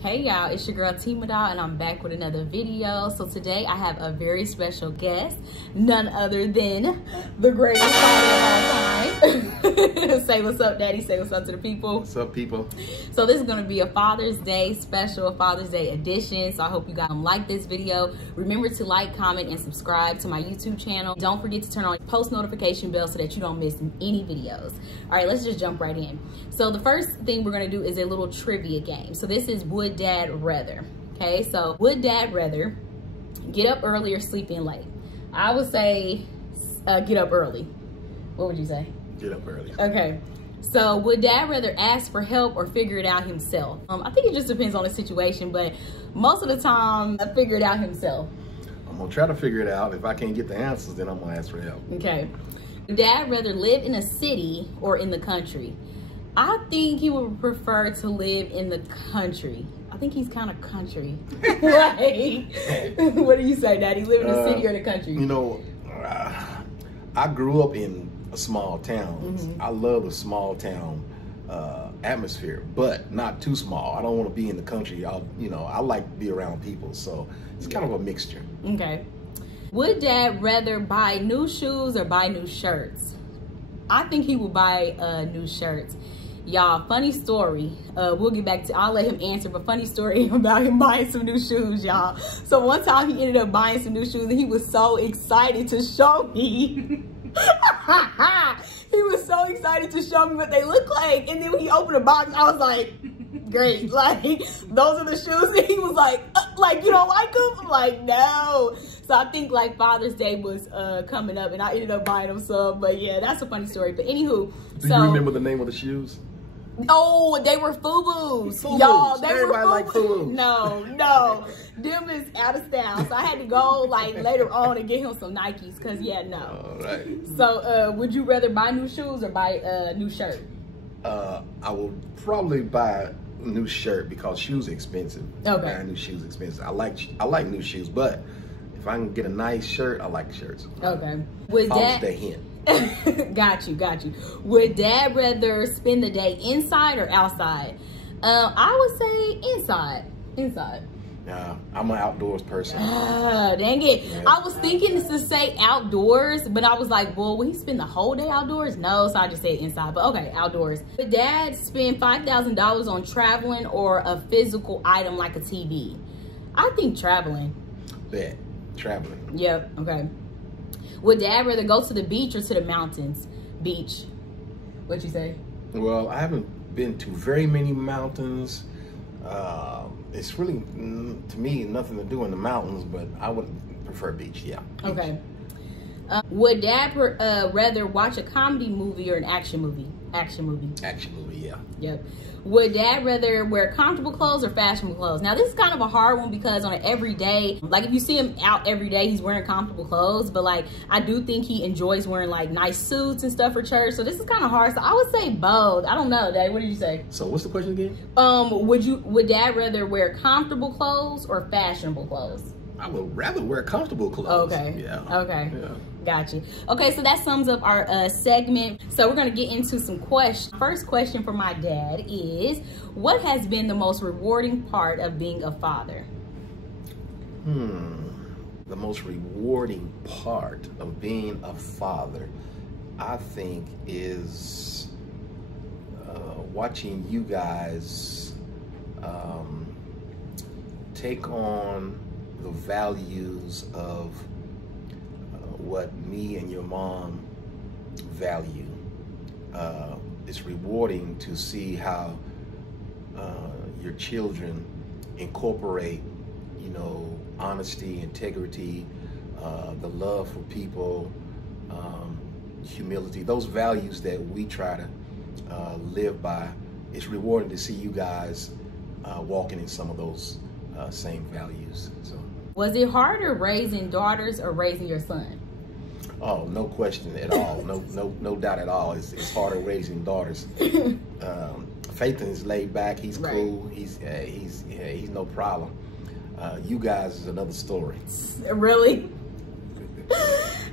Hey y'all, it's your girl Timadoll and I'm back with another video. So today I have a very special guest, none other than the greatest father of all time. Say what's up, Daddy. Say what's up to the people. What's up, people? So this is going to be a Father's Day special, a Father's Day edition. So I hope you guys like this video. Remember to like, comment, and subscribe to my YouTube channel. Don't forget to turn on post notification bell so that you don't miss any videos. All right, let's just jump right in. So the first thing we're going to do is a little trivia game. So this is Would Dad Rather? Okay, so would Dad rather get up early or sleep in late? I would say get up early. What would you say? Get up early. Okay. So would Dad rather ask for help or figure it out himself? I think it just depends on the situation, but most of the time I figure it out himself. I'm gonna try to figure it out. If I can't get the answers, then I'm gonna ask for help. Okay. Would Dad rather live in a city or in the country? I think he would prefer to live in the country. I think he's kind of country. Right? What do you say, Daddy? Live in the city or the country? You know, I grew up in a small town. Mm-hmm. I love a small town atmosphere, but not too small. I don't want to be in the country. I like to be around people, so it's kind of a mixture. Okay. Would Dad rather buy new shoes or buy new shirts? I think he would buy new shirts. Y'all, funny story. We'll get back to, I'll let him answer, but funny story about him buying some new shoes, y'all. So one time he ended up buying some new shoes and he was so excited to show me. He was so excited to show me what they look like. And then when he opened the box, I was like, great. Like, those are the shoes. And he was like, you don't like them? I'm like, no. So I think like Father's Day was coming up and I ended up buying them some. But yeah, that's a funny story. But anywho. Do you remember the name of the shoes? Oh, they were FUBUs. FUBUs. Y'all, they Everybody were like FUBUs. No. Them is out of style. So I had to go like later on and get him some Nikes because yeah, no. All right. So would you rather buy new shoes or buy a new shirt? I will probably buy a new shirt because shoes are expensive. Okay. Buying new shoes is expensive. I like new shoes, but if I can get a nice shirt, I like shirts. Okay. Would Father's Day hint. Got you. Would Dad rather spend the day inside or outside? I would say inside. Nah, I'm an outdoors person. Dang it. Yeah. I was thinking to say outdoors, but I was like, well, will he spend the whole day outdoors? No, so I just said inside, but okay, outdoors. Would Dad spend $5,000 on traveling or a physical item like a TV? I think traveling. Bet. Traveling. Yep, okay. Would Dad rather go to the beach or to the mountains? Beach. What'd you say? Well, I haven't been to very many mountains. It's really, to me, nothing to do in the mountains, but I would prefer beach, yeah. Beach. Okay. Would Dad rather watch a comedy movie or an action movie? Action movie, yeah. Yep. Would Dad rather wear comfortable clothes or fashionable clothes? Now, this is kind of a hard one because on an everyday, like if you see him out every day, he's wearing comfortable clothes. But like, I do think he enjoys wearing like nice suits and stuff for church. So this is kind of hard. So I would say both. I don't know, Dad. What did you say? So what's the question again? Would Dad rather wear comfortable clothes or fashionable clothes? I would rather wear comfortable clothes. Okay. Yeah. Okay. Yeah. Gotcha. Okay, so that sums up our segment. So we're going to get into some questions. First question for my dad is, what has been the most rewarding part of being a father? The most rewarding part of being a father, I think, is watching you guys take on the values of what me and your mom value. It's rewarding to see how your children incorporate, honesty, integrity, the love for people, humility, those values that we try to live by. It's rewarding to see you guys walking in some of those same values. So, was it harder raising daughters or raising your son? Oh, no question at all. No doubt at all. It's harder raising daughters. Phaeton is laid back. He's cool. Right. He's no problem. You guys is another story. Really?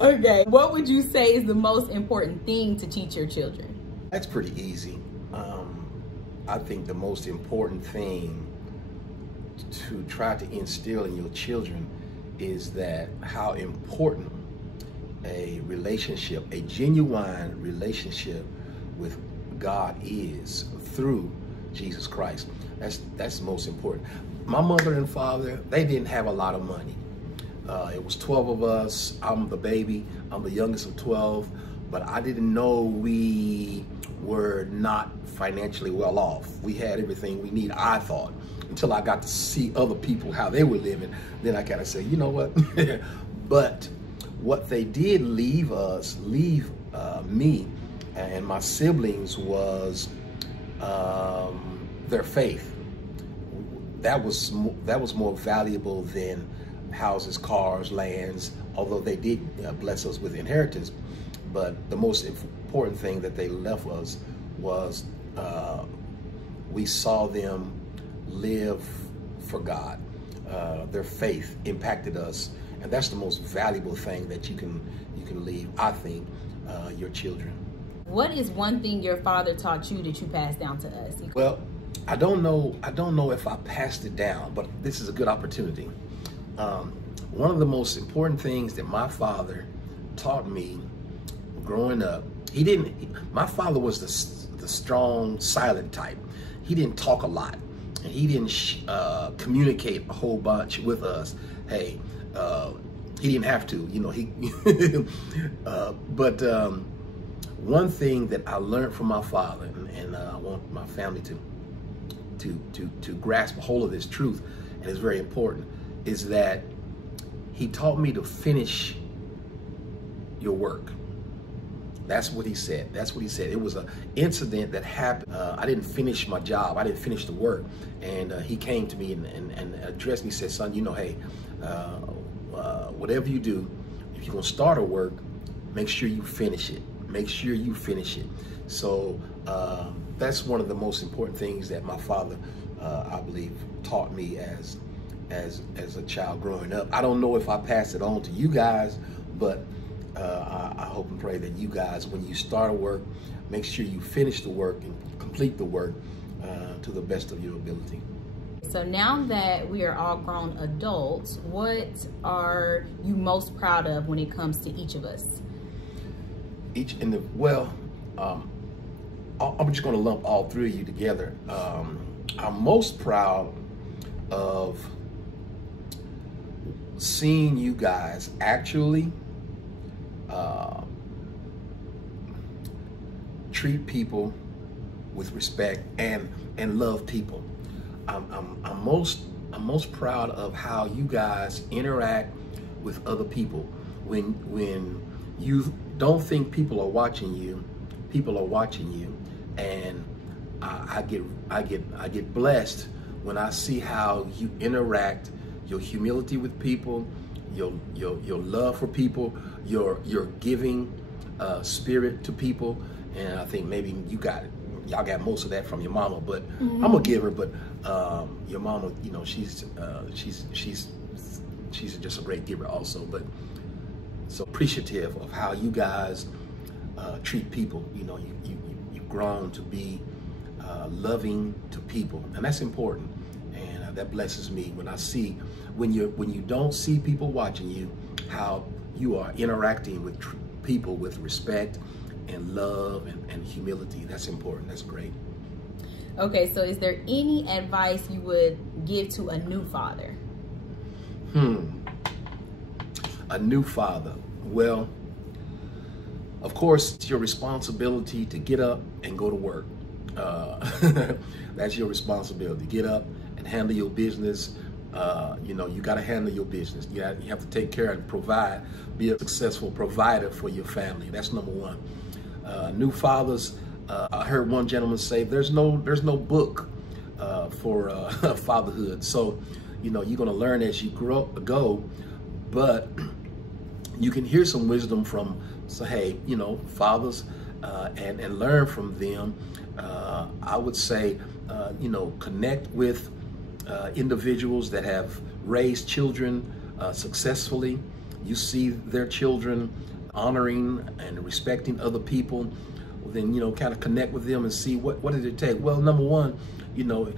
Okay. What would you say is the most important thing to teach your children? That's pretty easy. I think the most important thing to try to instill in your children is that how important a relationship, a genuine relationship with God is through Jesus Christ. That's the most important. My mother and father, they didn't have a lot of money. It was 12 of us. I'm the baby. I'm the youngest of 12, but I didn't know we were not financially well off. We had everything we need, I thought, until I got to see other people, how they were living. Then I kind of say, you know what? But what they did leave me and my siblings was their faith. That was more valuable than houses, cars, lands, although they did bless us with inheritance. But the most important thing that they left us was we saw them live for God. Their faith impacted us, and that's the most valuable thing that you can leave, I think, your children. What is one thing your father taught you that you passed down to us? Well, I don't know if I passed it down, but this is a good opportunity. One of the most important things that my father taught me growing up, my father was the strong, silent type. He didn't talk a lot, and he didn't communicate a whole bunch with us. Hey, he didn't have to, you know, but one thing that I learned from my father, and I want my family to grasp a hold of this truth, and it's very important, is that he taught me to finish your work. That's what he said. That's what he said. It was an incident that happened. I didn't finish my job. I didn't finish the work. And he came to me and addressed me, said, son, you know, hey, whatever you do, if you're going to start a work, make sure you finish it. Make sure you finish it. So that's one of the most important things that my father, I believe, taught me as a child growing up. I don't know if I passed it on to you guys, but I hope and pray that you guys, when you start a work, make sure you finish the work and complete the work to the best of your ability. So now that we are all grown adults, what are you most proud of when it comes to each of us? I'm just going to lump all three of you together. I'm most proud of seeing you guys actually treat people with respect and love people. I'm most proud of how you guys interact with other people. When you don't think people are watching you, people are watching you, and I get blessed when I see how you interact, your humility with people, your love for people, your giving spirit to people. And I think maybe y'all got most of that from your mama, but I'm a giver. But your mama, you know, she's just a great giver also. But so appreciative of how you guys treat people. You know, you've grown to be loving to people, and that's important. And that blesses me when I see when you don't see people watching you, how you are interacting with people with respect and love and humility. That's important. That's great. Okay, so is there any advice you would give to a new father? A new father. Well, of course, it's your responsibility to get up and go to work. That's your responsibility. Get up and handle your business. You know, you got to handle your business. You have to take care and provide, be a successful provider for your family. That's number one. New fathers, I heard one gentleman say, there's no book for fatherhood. So, you know, you're going to learn as you go, but you can hear some wisdom from, so hey, you know, fathers, and learn from them. I would say, you know, connect with individuals that have raised children successfully. You see their children honoring and respecting other people. then, you know, kind of connect with them and see what did it take. Well, number one, you know,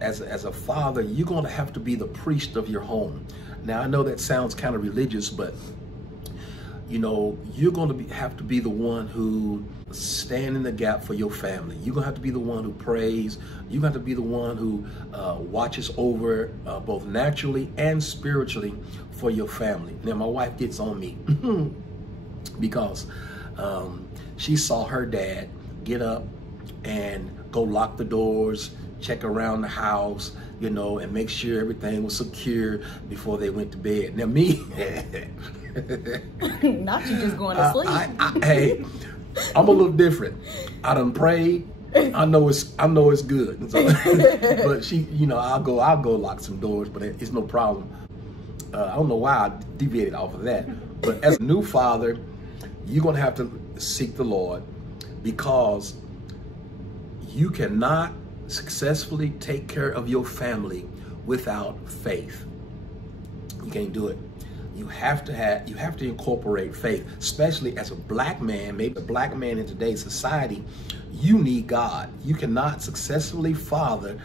as a father, you're going to have to be the priest of your home. Now, I know that sounds kind of religious, but, you know, you're going to have to be the one who stand in the gap for your family. You're going to have to be the one who prays. You're going to have to be the one who watches over both naturally and spiritually for your family. Now, my wife gets on me because she saw her dad get up and go lock the doors, check around the house, you know, and make sure everything was secure before they went to bed. Now, me, not you just going to sleep. Hey, I'm a little different. I done prayed. I know it's good. So, but she, you know, I'll go lock some doors, but it's no problem. I don't know why I deviated off of that. But as a new father, you're gonna have to seek the Lord, because you cannot successfully take care of your family without faith. You can't do it. You have to incorporate faith, especially as a black man, maybe a black man in today's society. You need God. You cannot successfully father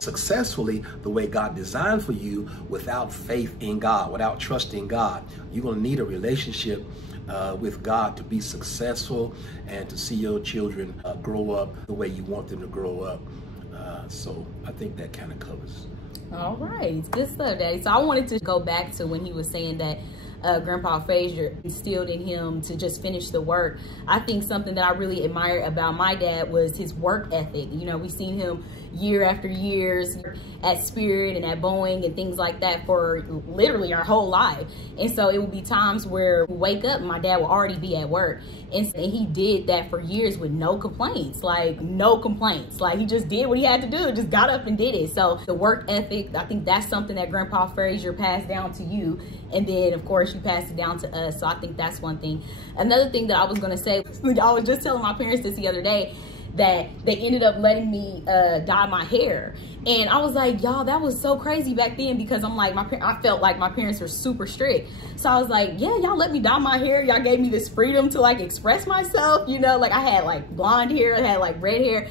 successfully the way God designed for you without faith in God, without trusting God. You're going to need a relationship with God to be successful and to see your children grow up the way you want them to grow up. So I think that kind of covers. All right, good stuff, Daddy. So I wanted to go back to when he was saying that Grandpa Frazier instilled in him to just finish the work. I think something that I really admire about my dad was his work ethic. You know, we've seen him year after years at Spirit and at Boeing and things like that for literally our whole life. And so it would be times where we wake up and my dad will already be at work. And he did that for years with no complaints, like no complaints. Like he just did what he had to do, just got up and did it. So the work ethic, I think that's something that Grandpa Frazier passed down to you. And then of course you passed it down to us. So I think that's one thing. Another thing that I was gonna say, I was just telling my parents this the other day, that they ended up letting me dye my hair. And I was like, y'all, that was so crazy back then, because I'm like, I felt like my parents were super strict. So I was like, yeah, y'all let me dye my hair. Y'all gave me this freedom to like express myself. You know, like I had like blonde hair, I had like red hair.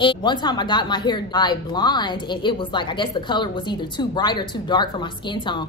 And one time I got my hair dyed blonde, and it was like, I guess the color was either too bright or too dark for my skin tone.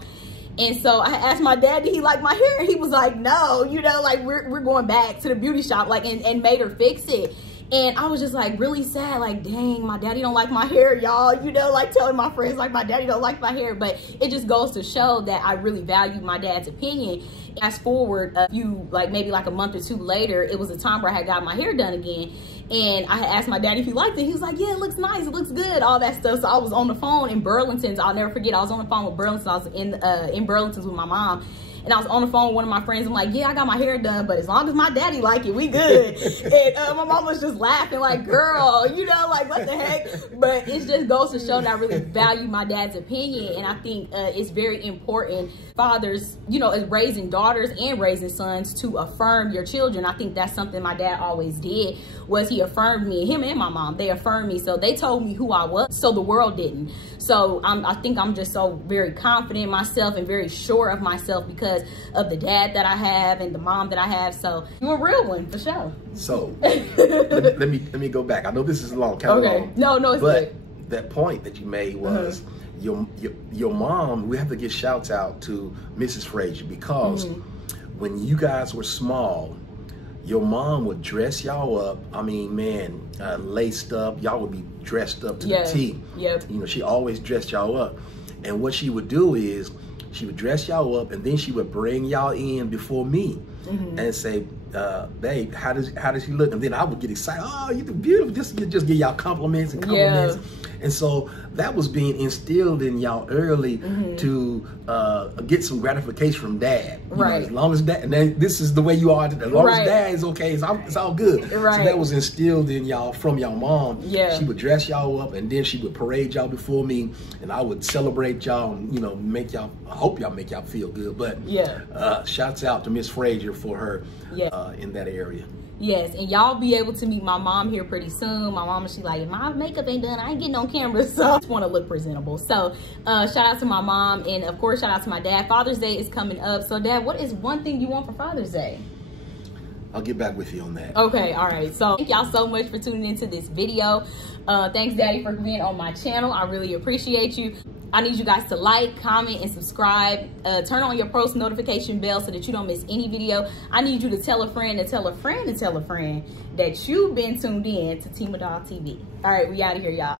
And so I asked my dad, did he like my hair? He was like, no, you know, like we're going back to the beauty shop, like, and made her fix it. And I was just like really sad, like, dang, my daddy don't like my hair, y'all, you know, like telling my friends like my daddy don't like my hair. But it just goes to show that I really valued my dad's opinion. Fast forward maybe like a month or two later, it was a time where I had got my hair done again. And I had asked my daddy if he liked it. He was like, yeah, it looks nice, it looks good, all that stuff. So I was on the phone in Burlington's. I'll never forget, I was on the phone with Burlington's. I was in Burlington's with my mom. And I was on the phone with one of my friends. I'm like, yeah, I got my hair done, but as long as my daddy like it, we good. And my mom was just laughing like, girl, you know, like what the heck? But it just goes to show that I really value my dad's opinion. And I think it's very important, fathers, you know, as raising daughters and raising sons, to affirm your children. I think that's something my dad always did, was he affirmed me. Him and my mom, they affirmed me. So they told me who I was, so the world didn't. So I think I'm just so very confident in myself and very sure of myself because of the dad that I have and the mom that I have. So you're a real one for sure. So let me go back. I know this is long, kind of long. No, it's but good. That point that you made was your mom. We have to give shouts out to Mrs. Frazier, because when you guys were small, your mom would dress y'all up. I mean, man, laced up. Y'all would be dressed up to the T. Yep. You know, she always dressed y'all up. And what she would do is she would dress y'all up, and then she would bring y'all in before me and say, babe, how does she look? And then I would get excited. Oh, you look beautiful. Just give y'all compliments and compliments. Yeah. And so that was being instilled in y'all early to get some gratification from dad. You know, as long as dad, and then this is the way you are. As long as dad is okay, it's all good. So that was instilled in y'all from y'all mom. Yeah. She would dress y'all up, and then she would parade y'all before me, and I would celebrate y'all and, you know, make y'all, I hope y'all make y'all feel good. But shouts out to Miss Frazier for her in that area. Yes, and y'all be able to meet my mom here pretty soon. My mama, she like, if my makeup ain't done, I ain't getting on camera, so I just want to look presentable. So shout out to my mom, and of course shout out to my dad. Father's Day is coming up. So Dad, what is one thing you want for Father's Day? I'll get back with you on that. Okay, all right. So thank y'all so much for tuning into this video. Thanks, Daddy, for being on my channel. I really appreciate you. I need you guys to like, comment, and subscribe. Turn on your post notification bell so that you don't miss any video. I need you to tell a friend to tell a friend to tell a friend that you've been tuned in to Timadoll TV. All right, we out of here, y'all.